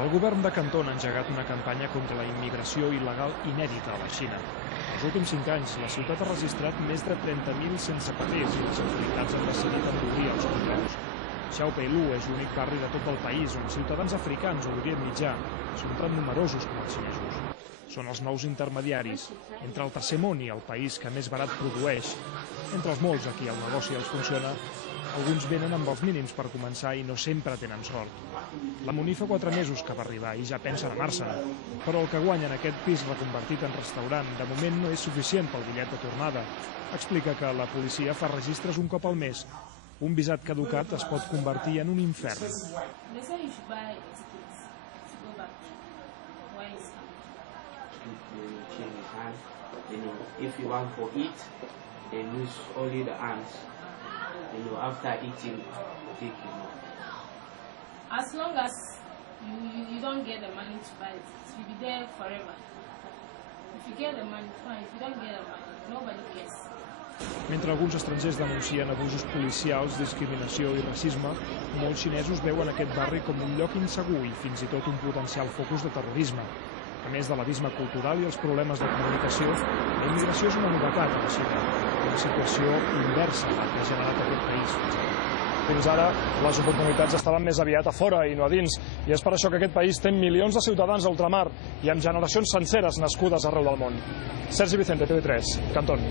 El govern de Canton ha engegat una campanya contra la immigració il·legal inèdita a la Xina. Els últims 5 anys, la ciutat ha registrat més de 30.000 sense papers i les autoritats han decidit endurir els controls. Xiaopeilu és l'únic barri de tot el país on ciutadans africans o d'Orient Mitjà són tan numerosos com els xinesos. Són els nous intermediaris entre el tercer món i el país que més barat produeix. Entre els molts a qui el negoci els funciona, alguns venen amb els mínims per començar i no sempre tenen sort. La Moni fa 4 mesos que va arribar i ja pensa en anar-se'n. Però el que guanya en aquest pis reconvertit en restaurant de moment no és suficient pel bitllet de tornada. Explica que la policia fa registres un cop al mes. Un visat caducat es pot convertir en un infern. If you want to eat, they lose only the hands. After eating, take it more. As long as you don't get the money to buy it, it will be there forever. If you get the money, fine. If you don't get the money, nobody cares. Mentre alguns estrangers denuncien abusos policials, discriminació i racisme, molts xinesos veuen aquest barri com un lloc insegur i fins i tot un potencial focus de terrorisme. A més de l'abisme cultural i els problemes de comunicació, la immigració és una novetat a la Xina, una situació inversa a la que ha generat aquest país. Fins ara, les oportunitats estaven més aviat a fora i no a dins, i és per això que aquest país té milions de ciutadans a ultramar i amb generacions senceres nascudes arreu del món. Sergi Vicente, TV3, Canton.